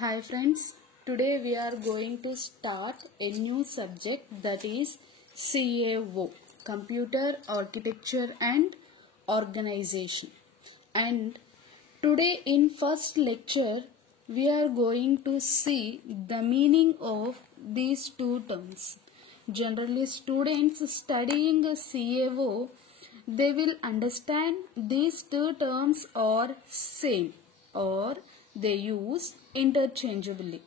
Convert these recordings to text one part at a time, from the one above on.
Hi friends, today we are going to start a new subject, that is CAO, Computer Architecture and Organization. And today in first lecture we are going to see the meaning of these two terms. Generally students studying a CAO, they will understand these two terms are same or they use interchangeably.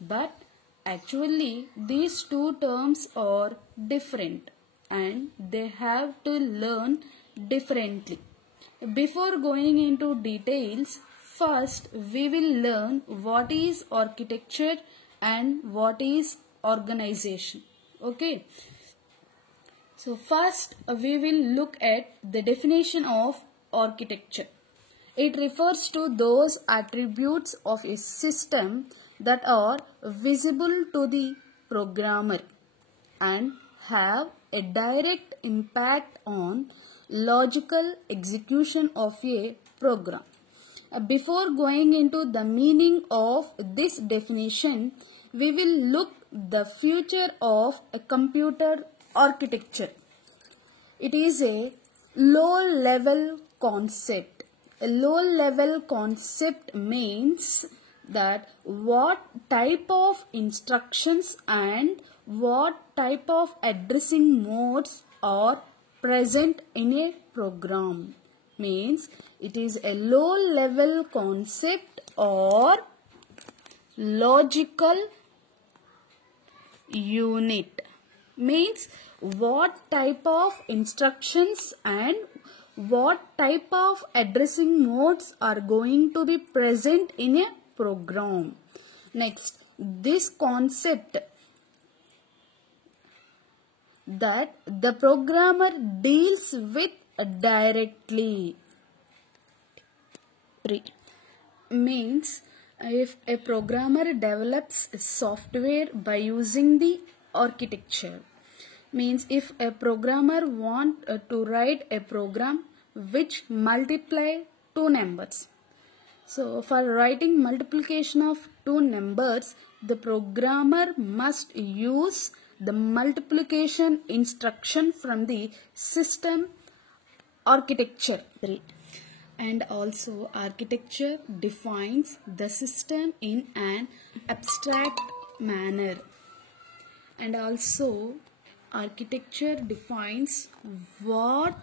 But actually these two terms are different and they have to learn differently. Before going into details, first we will learn what is architecture and what is organization. Okay. So first we will look at the definition of architecture. It refers to those attributes of a system that are visible to the programmer and have a direct impact on logical execution of a program. Before going into the meaning of this definition, we will look the future of a computer architecture. It is a low-level concept. A low-level concept means that what type of instructions and what type of addressing modes are present in a program. Means it is a low-level concept or logical unit. Means what type of instructions and what type of addressing modes are going to be present in a program. Next, this concept that the programmer deals with directly. Means if a programmer develops software by using the architecture. Means if a programmer wants to write a program which multiply two numbers. So for writing multiplication of two numbers, the programmer must use the multiplication instruction from the system architecture. And also architecture defines the system in an abstract manner. And also architecture defines what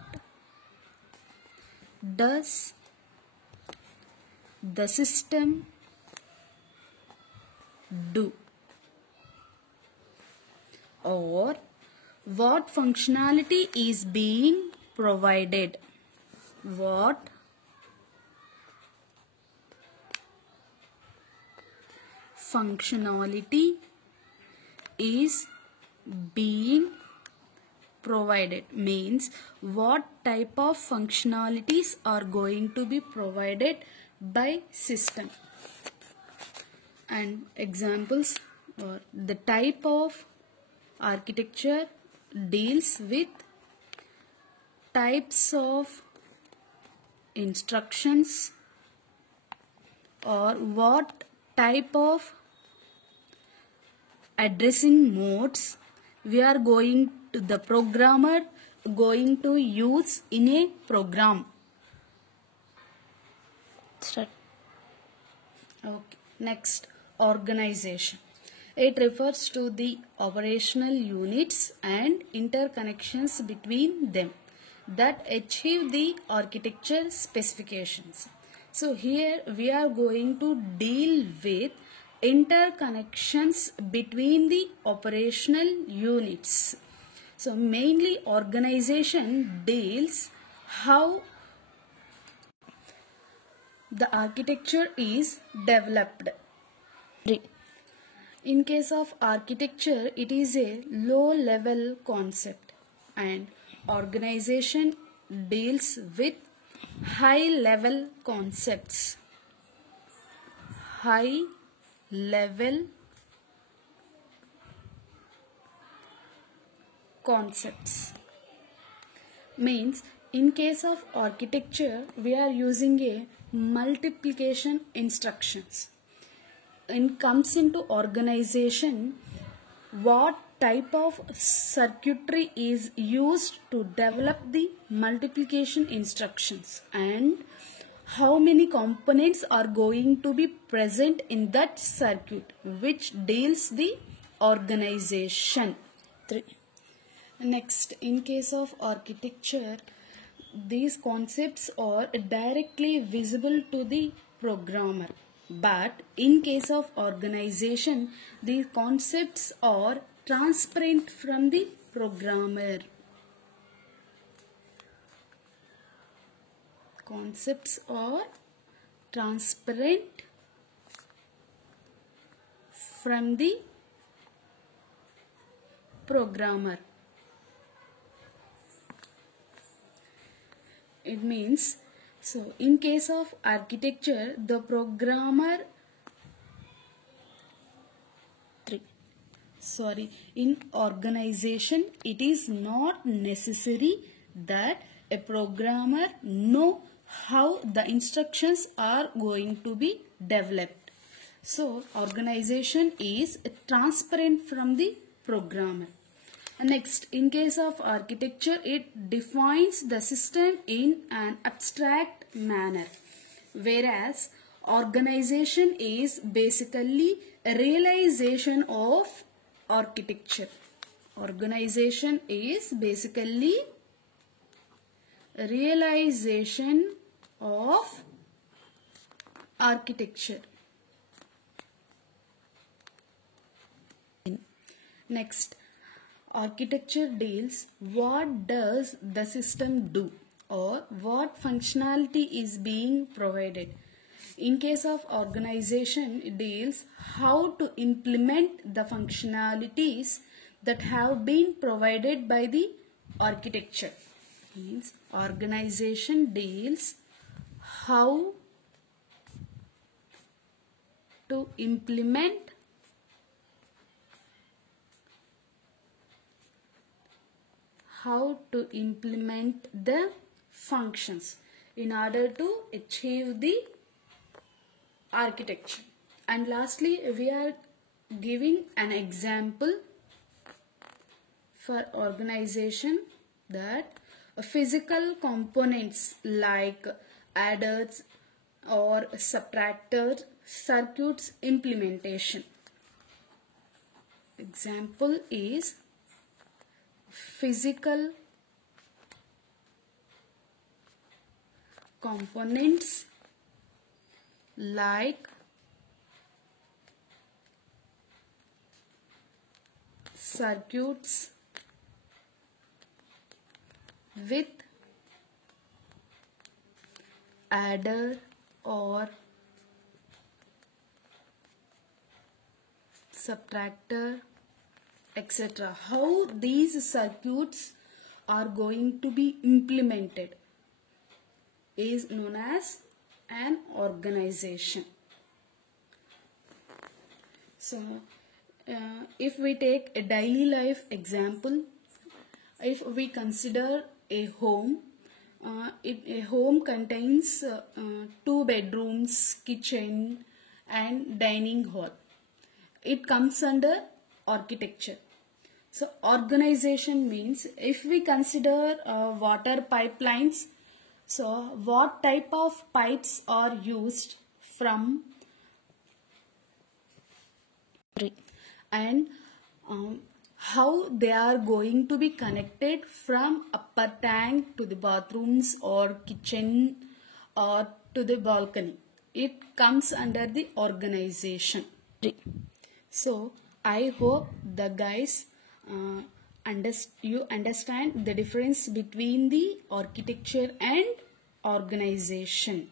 does the system do or what functionality is being provided. What functionality is being provided means what type of functionalities are going to be provided by system. And examples or the type of architecture deals with types of instructions or what type of addressing modes we are going to the programmer going to use in a program. Start. Okay. Next, organization. It refers to the operational units and interconnections between them that achieve the architecture specifications. So here we are going to deal with interconnections between the operational units. So mainly organization deals how the architecture is developed. In case of architecture, it is a low-level concept and organization deals with high-level concepts. High-level concepts means in case of architecture we are using a multiplication instructions. comes into organization, what type of circuitry is used to develop the multiplication instructions, and how many components are going to be present in that circuit, which deals the organization. 3. Next, in case of architecture, these concepts are directly visible to the programmer, but in case of organization, these concepts are transparent from the programmer. Concepts are transparent from the programmer. It means, so in case of architecture, the programmer in organization, it is not necessary that a programmer know how the instructions are going to be developed. So organization is transparent from the programmer. Next, in case of architecture, it defines the system in an abstract manner, whereas organization is basically a realization of architecture. Organization is basically a realization of architecture. Next, architecture deals what does the system do or what functionality is being provided. In case of organization, it deals how to implement the functionalities that have been provided by the architecture. Means organization deals how to implement the functions in order to achieve the architecture. And lastly, we are giving an example for organization, that physical components like adders or subtractors, circuits implementation. Example is physical components like circuits with adder or subtractor, etc. How these circuits are going to be implemented is known as an organization. So, if we take a daily life example, if we consider a home, a home contains 2 bedrooms, kitchen and dining hall. It comes under architecture. So organization means, if we consider water pipelines, so what type of pipes are used from, and how they are going to be connected from upper tank to the bathrooms or kitchen or to the balcony. It comes under the organization. So I hope the guys you understand the difference between the architecture and organization.